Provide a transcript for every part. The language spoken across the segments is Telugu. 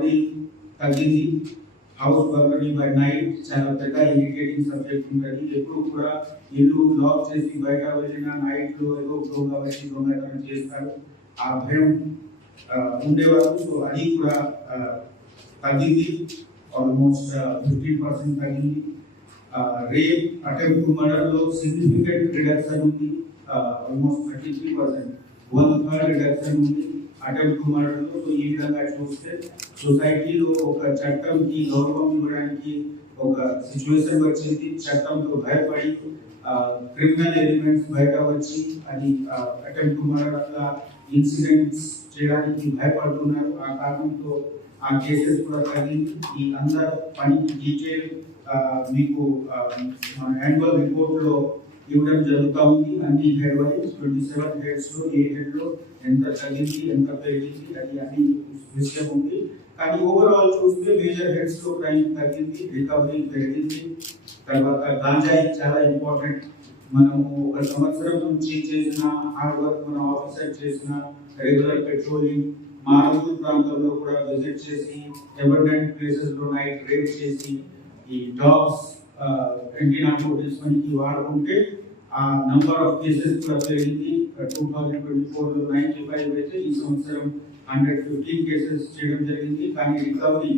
రాబరీ తగ్గింది. హౌస్ బర్బరీ బై నైట్ చాలా పెద్ద ఇరిటేటింగ్ సబ్జెక్ట్ ఉంటుంది. ఎప్పుడు కూడా ఇల్లు లాక్ చేసి బయట వెళ్ళిన నైట్లో ఏదో దొంగ వచ్చి దొంగతనం చేస్తారు, ఆ భయం ఉండేవారు. సో అది కూడా తగ్గింది, ఆల్మోస్ట్ 15% తగ్గింది. రేప్ అటెంప్ట్ టు మర్డర్లో సిగ్నిఫికెంట్ రిడక్షన్ ఉంది, ఆల్మోస్ట్ 33%, 1/3 రిడక్షన్ ఉంది అటెంప్ట్ టు మర్డర్లో. సో ఈ విధంగా చూస్తే సొసైటీలో ఒక చట్టంకి గౌరవం ఇవ్వడానికి ఒక సిచ్యువేషన్ వచ్చింది. చట్టంతో భయపడి క్రిమినల్ ఎలిమెంట్స్ బయట వచ్చి అది అటెంప్ట్ టు మర్డర్ ఇన్సిడెంట్స్ చేయడానికి భయపడుతున్నారు. ఆ కారణంతో ఆ కేసెస్ కూడా తగ్గింది. ఈ అందరి పనికి డీటెయిల్ మీకు మన యాన్యువల్ రిపోర్ట్లో ఇవ్వడం జరుగుతూ ఉంది. అన్ని హెడ్ వైజ్ 27 హెడ్స్లో ఏ హెడ్లో ఎంత తగ్గింది ఎంత పెరిగింది అది అన్ని విషయం ఉంది. కానీ ఓవరాల్ చూస్తే మేజర్ హెడ్స్లో క్రైమ్ తగ్గింది, రికవరీ పెరిగింది. తర్వాత గాంజాయి చాలా ఇంపార్టెంట్. మనము ఒక సంవత్సరం నుంచి చేసిన హార్డ్ వర్క్, మన ఆఫీసర్ చేసిన రెగ్యులర్ పెట్రోలింగ్, మారుమూల ప్రాంతాల్లో కూడా విజిట్ చేసి అబండెంట్ ప్లేసెస్లో నైట్ రేడ్ చేసి ఈ డాగ్స్ యాంటీ-నార్కోటిక్స్ మనకి వాడుకుంటే ఆ నంబర్ ఆఫ్ కేసెస్ కూడా పెరిగింది. 2024లో 95 అయితే ఈ సంవత్సరం 115 కేసెస్ చేయడం జరిగింది. కానీ రికవరీ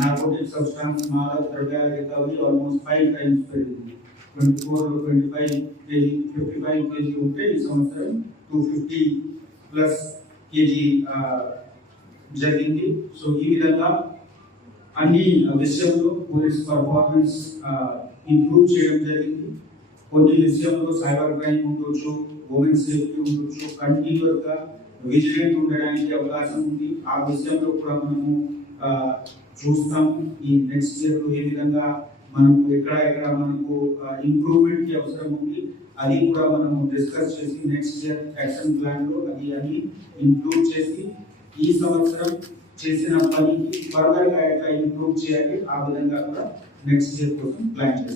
నార్కోటిక్ సబ్స్టాన్స్ మాదక ద్రవ్యాల రికవరీ ఆల్మోస్ట్ 5 times పెరిగింది. 24లో 25 కేజీ 55 కేజీ ఉంటే ఈ సంవత్సరం 250+ కేజీ జరిగింది. సో ఈ విధంగా అన్ని విషయంలో పోలీస్ పర్ఫార్మెన్స్ ఇంప్రూవ్ చేయడం జరిగింది. కొన్ని విషయంలో సైబర్ క్రైమ్ ఉండొచ్చు, ఉమెన్ సేఫ్టీ ఉండొచ్చు, కంటిన్యూస్గా విజిలెంట్ ఉండడానికి అవకాశం ఉంది. ఆ విషయంలో కూడా మనము చూస్తాం. ఈ నెక్స్ట్ ఇయర్లో ఏ విధంగా మనకు ఎక్కడ మనకు ఇంప్రూవ్మెంట్కి అవసరం ఉంది అది కూడా మనము డిస్కస్ చేసి నెక్స్ట్ ఇయర్ యాక్షన్ ప్లాన్లో అది అని ఇంప్రూవ్ చేసి ఈ సంవత్సరం చేసిన పనికి ఫర్దర్గా ఎట్లా ఇంప్రూవ్ చేయాలి ఆ విధంగా కూడా నెక్స్ట్ ఇయర్ కోసం ప్లాన్ చేస్తాం.